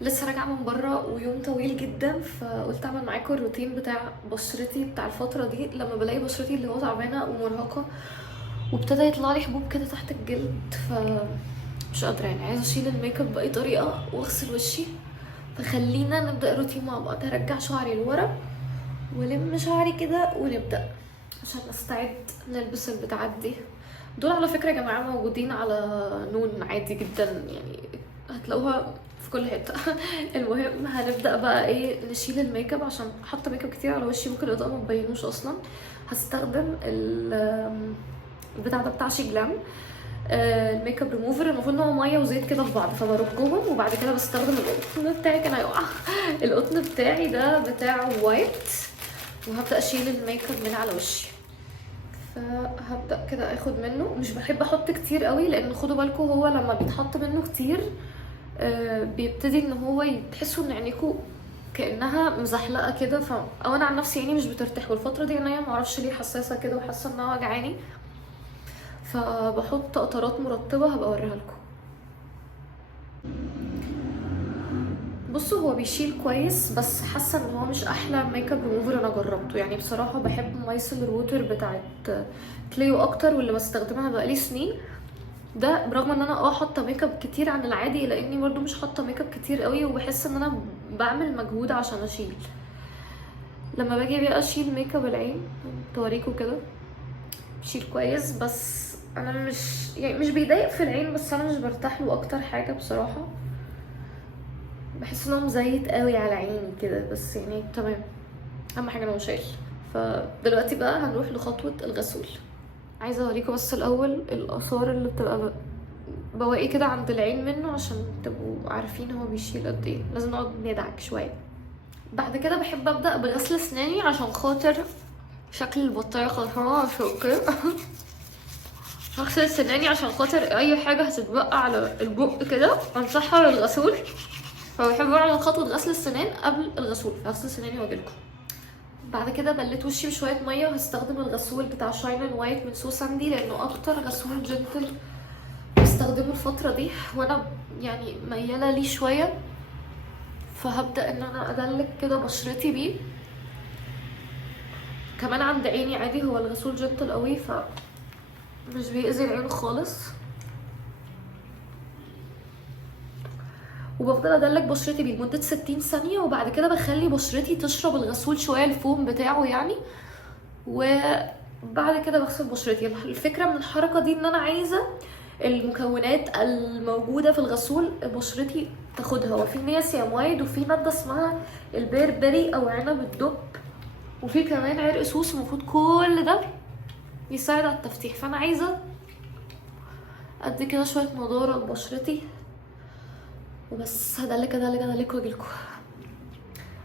لسه راجعه من بره ويوم طويل جدا، فقلت اعمل معاكم الروتين بتاع بشرتي بتاع الفتره دي. لما بلاقي بشرتي اللي هو تعبانه ومرهقه وابتدى يطلع لي حبوب كده تحت الجلد، مش قادره يعني، عايزه اشيل الميك اب باي طريقه واغسل وشي. فخلينا نبدا الروتين مع بعض. هرجع شعري لورا ولم شعري كده ونبدا عشان نستعد نلبس البتاعات دي. دول على فكره يا جماعه موجودين على نون عادي جدا، يعني هتلاقوها في كل حته. المهم هنبدا بقى ايه، نشيل الميك اب عشان حاطه ميك اب كتير على وشي، ممكن الاضاءه ما تبينوش اصلا. هستخدم البتاع ده بتاع شي جلام، الميك اب ريموفر. المفروض ان هو ميه وزيت كده في بعض، فبرجهم وبعد كده بستخدم القطن بتاعي. كان هيقع. القطن بتاعي ده بتاع وايت، وهبدا اشيل الميك اب من على وشي. فهبدا كده اخد منه، مش بحب احط كتير قوي لان خدوا بالكم هو لما بيتحط منه كتير بيبتدي ان هو تحسوا ان عينيكوا كانها مزحلقه كده. او انا عن نفسي عيني مش بترتاح، والفتره دي عينيا معرفش ليه حساسه كده وحاسه انها وجعاني، فبحط قطرات مرطبه هبقى اوريها لكم. بصوا هو بيشيل كويس، بس حاسه ان هو مش احلى ميك اب ريموفر انا جربته. يعني بصراحه بحب مايسلر ووتر بتاعت كليو اكتر، واللي بستخدمها بقالي سنين. ده برغم ان انا حاطه ميك اب كتير عن العادي، لاني برضو مش حاطه ميك اب كتير قوي، وبحس ان انا بعمل مجهود عشان اشيل. لما باجي بقى اشيل ميك اب العين توريكم كده بشيل كويس، بس انا مش بيضايق في العين، بس انا مش برتاح له اكتر حاجه بصراحه. بحس ان هو مزيت قوي على عيني كده، بس يعني تمام، اهم حاجه ان هو شايل. فدلوقتي بقى هنروح لخطوه الغسول. عايزه اوريكم بس الاول الاثار اللي بتبقى بواقي كده عند العين منه، عشان تبقوا عارفين هو بيشيل قد ايه. لازم نقعد ندعك شويه. بعد كده بحب ابدا بغسل اسناني عشان خاطر شكل البطاريه خلاص اوكي. هغسل سناني عشان خاطر اي حاجه هتتبقى على البق كده امسحها للغسول. فبحب اعمل خطوه غسل السنان قبل الغسول. هغسل سناني واجيلكم. بعد كده بليت وشي بشويه ميه، وهستخدم الغسول بتاع شاين اند وايت من سو ساندي، لانه اكتر غسول جنتل بستخدمه الفتره دي، وانا يعني مياله ليه شويه. فهبدا ان انا ادلك كده بشرتي بيه. كمان عند عيني عادي، هو الغسول جنتل قوي مش بيأذي العين خالص. وبفضل ادلك بشرتي بيه لمده 60 ثانيه، وبعد كده بخلي بشرتي تشرب الغسول شويه، الفوم بتاعه يعني. وبعد كده بغسل بشرتي. الفكره من الحركه دي ان انا عايزه المكونات الموجوده في الغسول بشرتي تاخدها. وفي نياسيامايد، وفي ماده اسمها البيربري او عنب الدب، وفي كمان عرق سوس. المفروض كل ده يساعد على التفتيح. فانا عايزه ادي كده شويه نضاره لبشرتي وبس. هدلك ادلك ادلك واجيلكوا.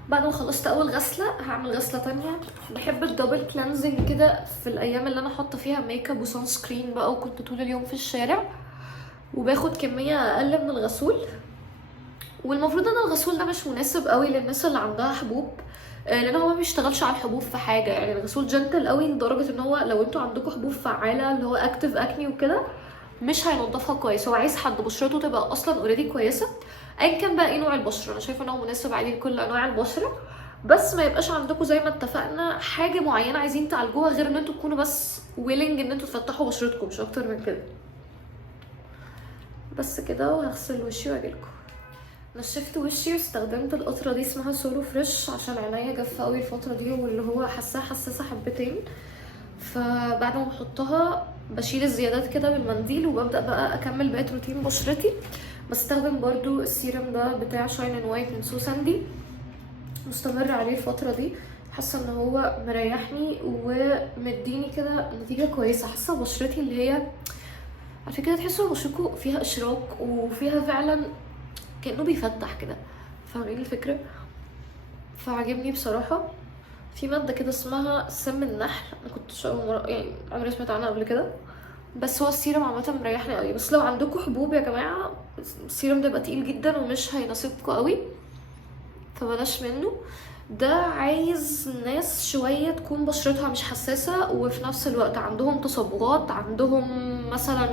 بعد ما خلصت اول غسله هعمل غسله تانية. بحب الدبل كلانزنج كده في الايام اللي انا حاطه فيها ميك اب وسان سكرين بقى، وكنت طول اليوم في الشارع، وباخد كميه اقل من الغسول. والمفروض ان الغسول ده مش مناسب قوي للناس اللي عندها حبوب، لان هو ما بيشتغلش على الحبوب في حاجه. يعني الغسول جنتل قوي لدرجه ان هو لو انتوا عندكم حبوب فعاله اللي هو اكتف اكني وكده مش هينضفها كويس. هو عايز حد بشرته تبقى اصلا اوريدي كويسه، ايا كان بقى ايه نوع البشره. انا شايفه ان هو مناسب عادي لكل انواع البشره، بس ما يبقاش عندكم زي ما اتفقنا حاجه معينه عايزين تعالجوها، غير ان انتوا تكونوا بس ويلنج ان انتوا تفتحوا بشرتكم، مش اكتر من كده. بس كده، وهغسل وشي واجيلكم. نشفت وشي واستخدمت القطره دي اسمها سولو فريش عشان عينيا جافه قوي الفتره دي، واللي هو حاساها حساسه حبتين. فبعد ما بحطها بشيل الزيادات كده بالمنديل، وببدا بقى اكمل بقيه روتين بشرتي. بستخدم برضو السيرم ده بتاع شاين اند وايت من سو ساندي، مستمر عليه الفتره دي. حاسه ان هو مريحني ومديني كده نتيجه كويسه. حاسه بشرتي اللي هي عارفه كده، تحسوا بشرتكم فيها اشراق وفيها فعلا كانه بيفتح كده، فاهمين الفكره؟ فعجبني بصراحه. في ماده كده اسمها سم النحل، انا كنت يعني عمري سمعت عنها قبل كده، بس هو السيرم عامه مريحني قوي. بس لو عندكم حبوب يا جماعه السيرم ده بقى تقيل جدا ومش هيناسبكم قوي، فبلاش منه. ده عايز ناس شويه تكون بشرتها مش حساسه، وفي نفس الوقت عندهم تصبغات، عندهم مثلا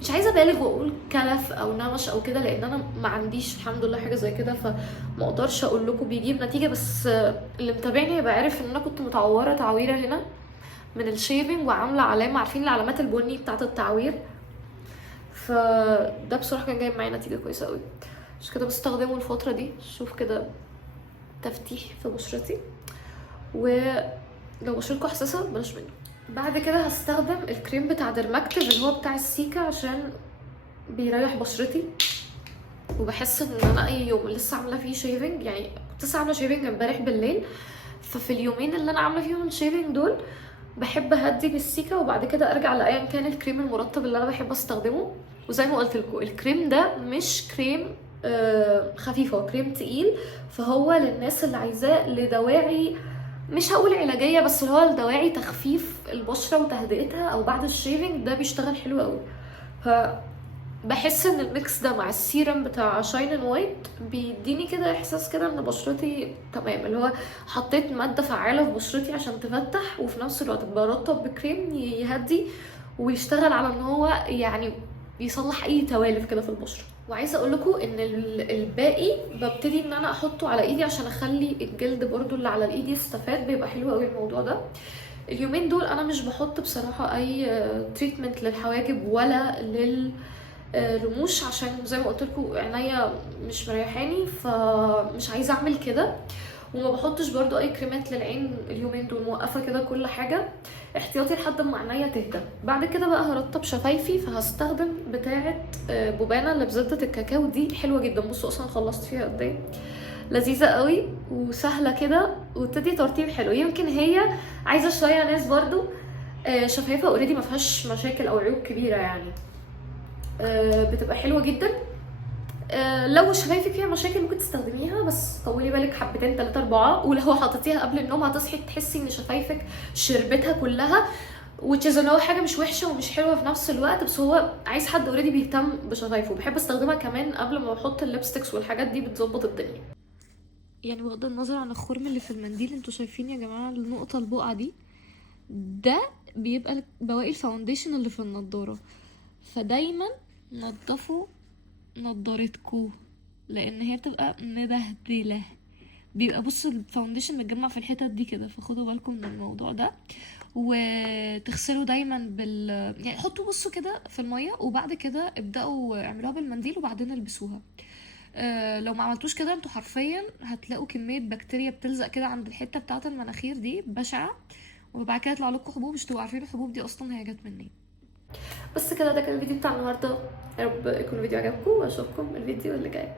مش عايزه ابالغ واقول كلف او نمش او كده، لان انا ما عنديش الحمد لله حاجه زي كده، فما اقدرش اقول لكم بيجيب نتيجه. بس اللي متابعني يبقى عارف ان انا كنت متعوره تعويره هنا من الشيفنج، وعامله علامه، عارفين العلامات البني بتاعه التعوير، فده بصراحه كان جايب معايا نتيجه كويسه قوي. عشان كده بستخدمه الفتره دي، شوف كده تفتيح في بشرتي، ولو بشرتكم حساسه بلاش منه. بعد كده هستخدم الكريم بتاع ديرماكتيف اللي هو بتاع السيكا، عشان بيريح بشرتي. وبحس ان انا اي يوم لسه عامله فيه شيفنج، يعني كنت لسه عامله شيفنج امبارح بالليل، ففي اليومين اللي انا عامله فيهم الشيفنج دول بحب اهدي بالسيكا، وبعد كده ارجع لايا كان الكريم المرطب اللي انا بحب استخدمه. وزي ما قلت لكم الكريم ده مش كريم خفيف، هو كريم تقيل، فهو للناس اللي عايزاه لدواعي، مش هقول علاجيه، بس اللي هو لدواعي تخفيف البشره وتهدئتها او بعد الشيفنج، ده بيشتغل حلو قوي. بحس ان الميكس ده مع السيرم بتاع شاين وايت بيديني كده احساس كده ان بشرتي تمام، اللي هو حطيت ماده فعاله في بشرتي عشان تفتح، وفي نفس الوقت برطب بكريم يهدي ويشتغل على ان هو يعني يصلح اي توالف كده في البشره. وعايزه اقول لكم ان الباقي ببتدي ان انا احطه على ايدي عشان اخلي الجلد برضو اللي على الايد يستفاد، بيبقى حلو قوي الموضوع ده. اليومين دول انا مش بحط بصراحه اي تريتمنت للحواجب ولا رموش، عشان زي ما قلت لكم عينيا مش مريحاني، فمش عايزه اعمل كده. وما بحطش برضو اي كريمات للعين اليومين دول، موقفه كده كل حاجه احتياطي لحد ما عينيا تهدى. بعد كده بقى هرطب شفايفي، فهستخدم بتاعه بوبانا اللي بزبده الكاكاو، دي حلوه جدا. بصوا اصلا خلصت فيها قد ايه، لذيذه قوي وسهله كده وتدي ترطيب حلو. يمكن هي عايزه شويه ناس برضو شفايفها اوريدي ما فيهاش مشاكل او عيوب كبيره يعني، بتبقى حلوه جدا. لو شفايفك فيها مشاكل ممكن تستخدميها، بس طولي بالك حبتين 3 4، ولو حطيتيها قبل النوم هتصحي تحسي ان شفايفك شربتها كلها، which is ان هو حاجه مش وحشه ومش حلوه في نفس الوقت، بس هو عايز حد اوريدي بيهتم بشفايفه. بحب استخدمها كمان قبل ما احط الليبستكس والحاجات دي، بتظبط الدنيا. يعني بغض النظر عن الخرم اللي في المنديل، انتوا شايفين يا جماعه النقطه البقعه دي، ده بيبقى بواقي الفاونديشن اللي في النضاره، فدايما نضفوا نضارتكو، لان هي بتبقى مبهدله، بيبقى بصوا الفاونديشن متجمع في الحتت دي كده، فخدوا بالكم من الموضوع ده. وتغسلوا دايما يعني حطوا بصوا كده في الميه، وبعد كده ابداوا اعملوها بالمنديل وبعدين البسوها. لو ما عملتوش كده انتوا حرفيا هتلاقوا كميه بكتيريا بتلزق كده عند الحته بتاعه المناخير دي بشعه، وبعد كده يطلع لكم حبوب مش تبقوا عارفين الحبوب دي اصلا هي جت منين. بس كده ده كان الفيديو بتاع النهارده، يا رب يكون الفيديو عجبكم، واشوفكم الفيديو اللي جاي.